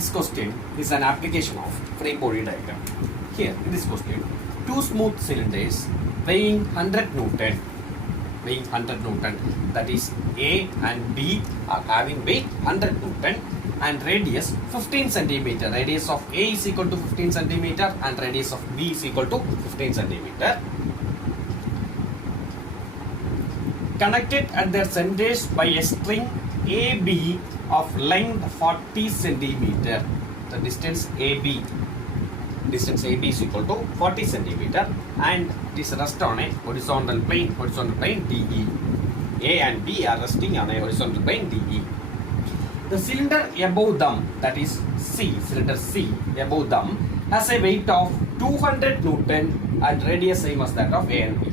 This question is an application of free body diagram. Here, in this question, two smooth cylinders weighing 100 Newton, that is A and B are having weight 100 Newton and radius 15 centimeter. Radius of A is equal to 15 centimeter and radius of B is equal to 15 centimeter. Connected at their centers by a string AB of length 40 centimeter. The distance AB is equal to 40 centimeter and it is rest on a horizontal plane DE. A and B are resting on a horizontal plane DE. The cylinder above them, that is cylinder C above them, has a weight of 200 Newton and radius same as that of A and B.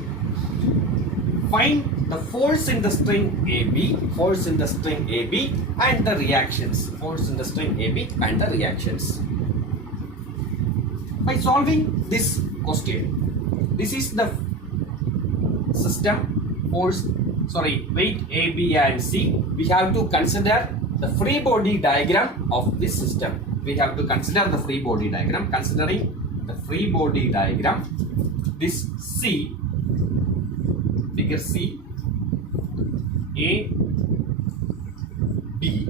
Find the force in the string AB, and the reactions. By solving this question, this is the system weight A, B and C. We have to consider the free body diagram of this system. Considering the free body diagram, this C, figure C, A, B,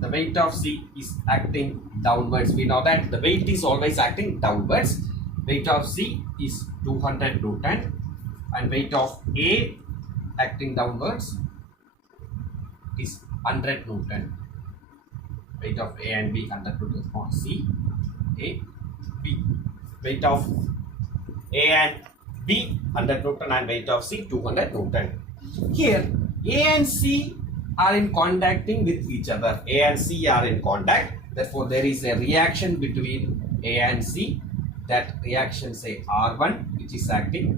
the weight of C is acting downwards. We know that the weight is always acting downwards. Weight of C is 200 Newton and weight of A acting downwards is 100 Newton. Weight of A and B 100 Newton on C, A, B. Weight of A and B 100 Newton and weight of C 200 Newton. Here A and C are in contacting with each other. Therefore, there is a reaction between A and C. That reaction, say R1, which is acting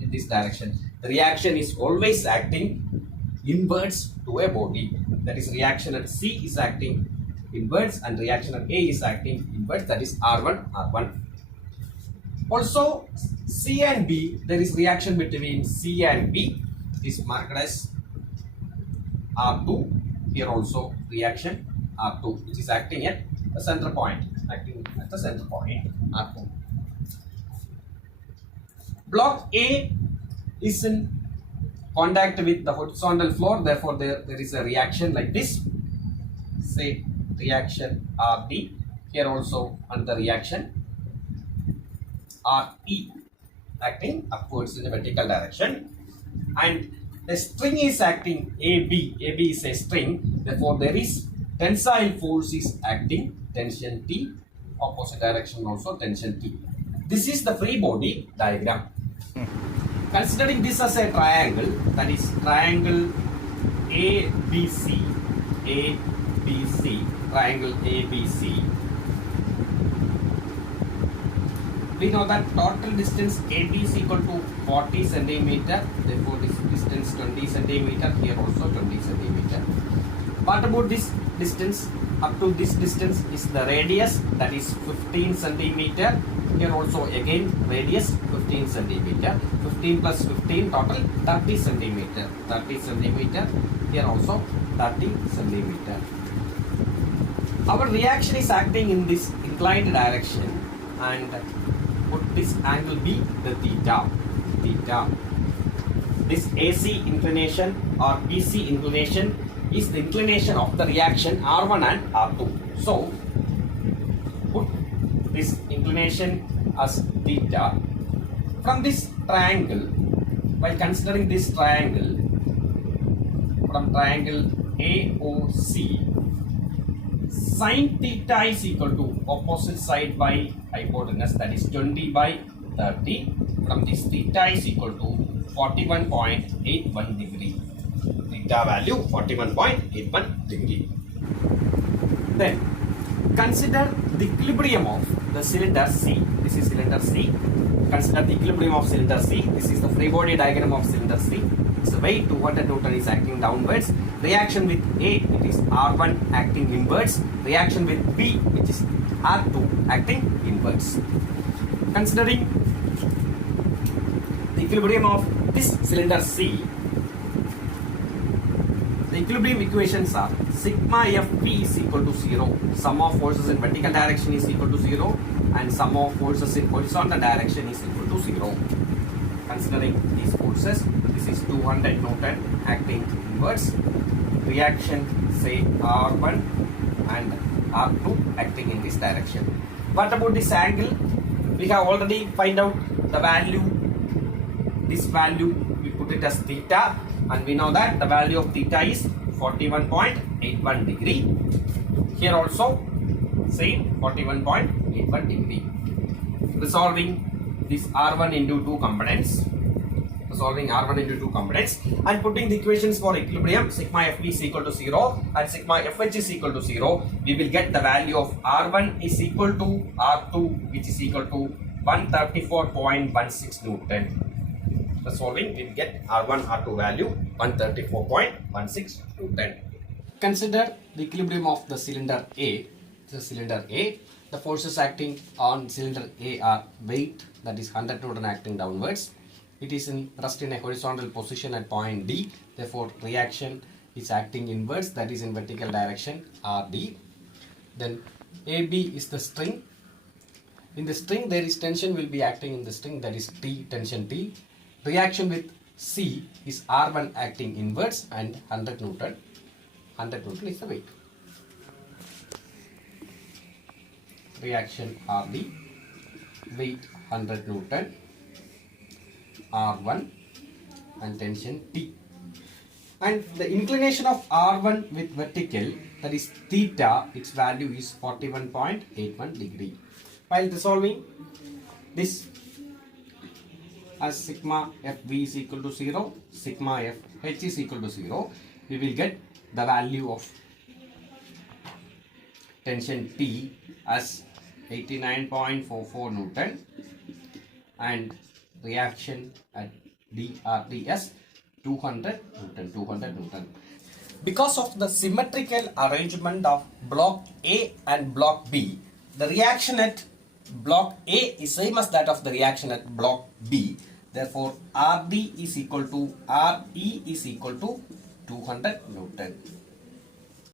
in this direction. The reaction is always acting inwards to a body. That is, reaction at C is acting inwards and reaction at A is acting inwards. That is R1. Also, C and B, there is reaction between C and B. It is marked as R2. Here also reaction R2, which is acting at the center point. R2. Block A is in contact with the horizontal floor. Therefore, there is a reaction like this. Say reaction RD. Here also another reaction RE, acting upwards in the vertical direction. And the string is acting AB. AB is a string. Therefore, there is tensile force is acting, tension T. Opposite direction also tension T. This is the free body diagram. Considering this as a triangle, that is triangle ABC, triangle ABC. We know that total distance AB is equal to 40 centimeter. Therefore, this distance 20 centimeter. Here also 20 centimeter. What about this distance? Up to this distance is the radius, that is 15 centimeter. Here also again radius 15 centimeter. 15 plus 15 total 30 centimeter. Here also 30 centimeter. Our reaction is acting in this inclined direction and put this angle be the theta. This AC inclination or BC inclination is the inclination of the reaction R1 and R2. So, put this inclination as theta. From this triangle, while considering this triangle, from triangle AOC, sin theta is equal to opposite side by hypotenuse, that is 20 by 30. From this, theta is equal to 41.81 degree. Theta value 41.81 degree. Then consider the equilibrium of the cylinder C. This is cylinder C. Consider the equilibrium of cylinder C. This is the free body diagram of cylinder C. So weight 200 Newton is acting downwards. Reaction with A, it is R1 acting inwards. Reaction with B, which is R2 acting inwards. Considering the equilibrium of this cylinder C, The equilibrium equations are sigma Fp is equal to 0, sum of forces in vertical direction is equal to 0, and sum of forces in horizontal direction is equal to 0. Considering these forces, this is 200 Newton acting inwards, reaction say R1 and R2 acting in this direction. What about this angle? We have already find out the value. This value we put it as theta, and we know that the value of theta is 41.81 degree. Here also same 41.81 degree. Resolving this R1 into two components. Solving R1 into two components and putting the equations for equilibrium, sigma Fp is equal to 0 and sigma Fh is equal to 0, we will get the value of R1 is equal to R2, which is equal to 134.16 Newton. So solving, we will get R1, R2 value 134.16 Newton. Consider the equilibrium of the cylinder A. The forces acting on cylinder A are weight, that is 100 Newton acting downwards. It is rest in a horizontal position at point D. Therefore, reaction is acting inwards, that is in vertical direction RD. Then AB is the string. In the string, there is tension will be acting in the string, that is T, tension T. Reaction with C is R1 acting inwards and 100 Newton. 100 Newton is the weight. Reaction RD, weight 100 Newton. R1 and tension T, and the inclination of R1 with vertical, that is theta, its value is 41.81 degree. While resolving this as sigma Fv is equal to 0, sigma Fh is equal to 0, we will get the value of tension T as 89.44 Newton and reaction at DRDS 200 Newton. Because of the symmetrical arrangement of block A and block B, the reaction at block A is same as that of the reaction at block B. Therefore, RD is equal to RE is equal to 200 Newton.